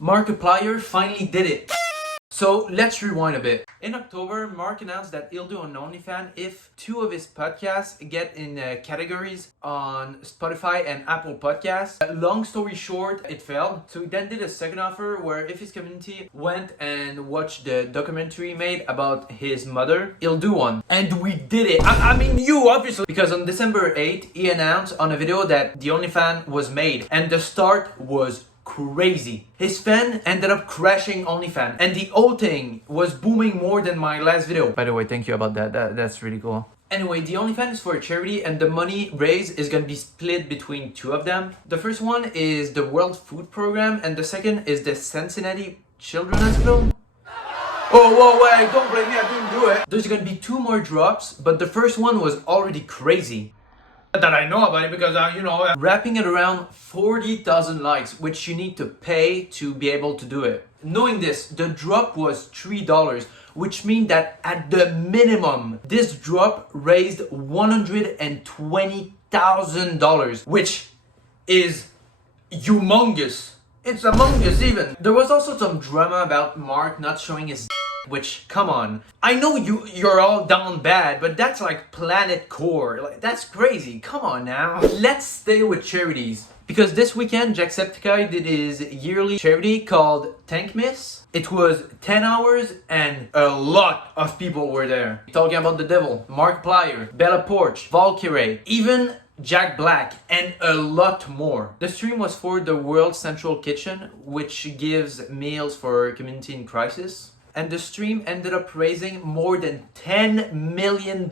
Markiplier finally did it. So let's rewind a bit. In October, Mark announced that he'll do an OnlyFans if 2 of his podcasts get in categories on Spotify and Apple Podcasts. Long story short, it failed. So he then did a second offer where if his community went and watched the documentary made about his mother, he'll do one. And we did it. I mean you, obviously. Because on December 8th, he announced on a video that the OnlyFans was made. And the start was crazy. His fan ended up crashing OnlyFans, and the whole thing was booming more than my last video. By the way, thank you about that. That's really cool. Anyway, the OnlyFans is for a charity, and the money raised is gonna be split between 2 of them. The first one is the World Food Program, and the second is the Cincinnati Children's Hospital. Oh, whoa, wait, don't blame me, I didn't do it. There's gonna be 2 more drops, but the first one was already crazy. That I know about it because, wrapping it around 40,000 likes, which you need to pay to be able to do it. Knowing this, the drop was $3, which means that at the minimum, this drop raised $120,000, which is humongous. It's among us even. There was also some drama about Mark not showing his which, come on. I know you're all down bad, but that's like Planet Core. Like, that's crazy. Come on now. Let's stay with charities. Because this weekend, Jacksepticeye did his yearly charity called Tank Miss. It was 10 hours and a lot of people were there. Talking about the devil, Markiplier, Bella Porch, Valkyrie, even Jack Black, and a lot more. The stream was for the World Central Kitchen, which gives meals for community in crisis. And the stream ended up raising more than $10 million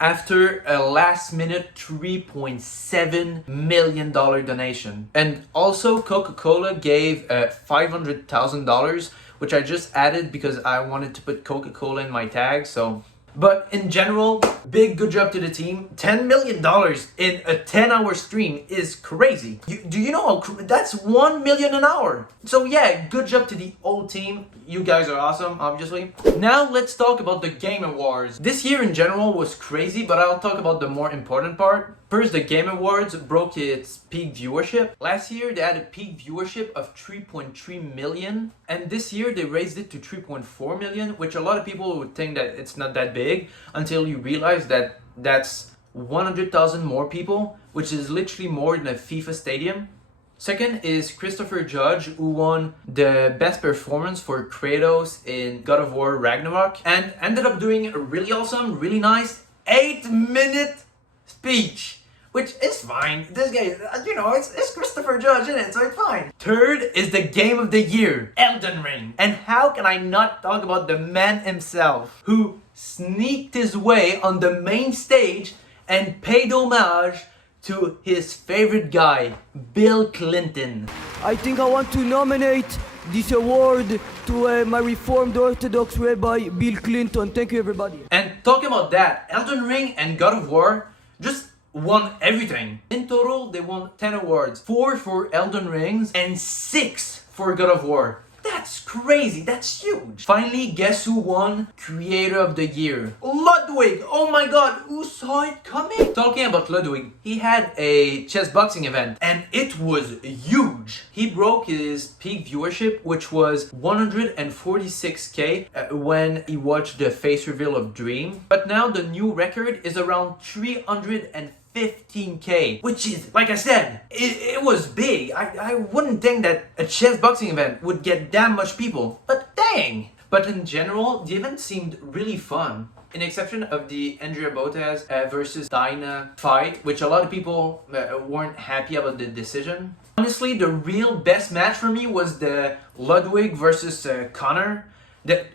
after a last minute $3.7 million donation. And also Coca-Cola gave $500,000, which I just added because I wanted to put Coca-Cola in my tag, so. But in general, good job to the team. $10 million in a 10-hour stream is crazy. Do you know how that's 1 million an hour? So yeah, good job to the whole team. You guys are awesome, obviously. Now let's talk about the Game Awards. This year in general was crazy, but I'll talk about the more important part. First, the Game Awards broke its peak viewership. Last year, they had a peak viewership of 3.3 million. And this year, they raised it to 3.4 million, which a lot of people would think that it's not that big until you realize that that's 100,000 more people, which is literally more than a FIFA stadium. Second is Christopher Judge, who won the best performance for Kratos in God of War Ragnarok and ended up doing a really awesome, really nice 8-minute speech. Which is fine. This guy, it's Christopher Judge in it, so it's fine. Third is the game of the year, Elden Ring. And how can I not talk about the man himself, who sneaked his way on the main stage and paid homage to his favorite guy, Bill Clinton. I think I want to nominate this award to my Reformed Orthodox Rabbi, Bill Clinton. Thank you, everybody. And talking about that, Elden Ring and God of War just won everything. In total, they won 10 awards. 4 for Elden Rings and 6 for God of War. That's crazy, that's huge. Finally, guess who won Creator of the Year? Ludwig! Oh my god, who saw it coming? Talking about Ludwig, he had a chess boxing event and it was huge. He broke his peak viewership, which was 146k when he watched the face reveal of Dream. But now the new record is around 315k, which is, like I said, it was big. I wouldn't think that a chess boxing event would get that much people, but dang! But in general, the event seemed really fun. In exception of the Andrea Botez versus Dinah fight, which a lot of people weren't happy about the decision. Honestly, the real best match for me was the Ludwig versus Connor. The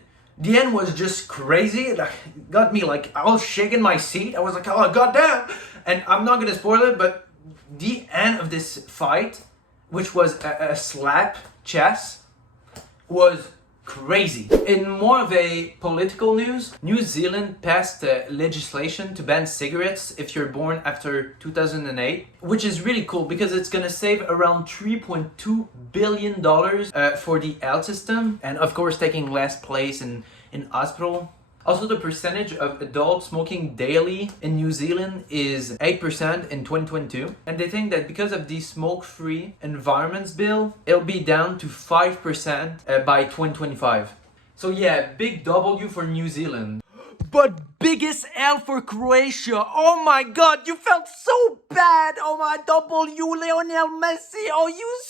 end was just crazy. Like, got me like, I was shaking my seat. I was like, oh goddamn! And I'm not gonna spoil it, but the end of this fight, which was a slap chess, was crazy. In more of a political news, New Zealand passed legislation to ban cigarettes if you're born after 2008, which is really cool because it's gonna save around $3.2 billion for the health system, and of course taking less place in hospital. Also, the percentage of adults smoking daily in New Zealand is 8% in 2022. And they think that because of the smoke-free environments bill, it'll be down to 5% by 2025. So yeah, big W for New Zealand. But biggest L for Croatia. Oh my god, you felt so bad. Oh my W, Lionel Messi. Oh, you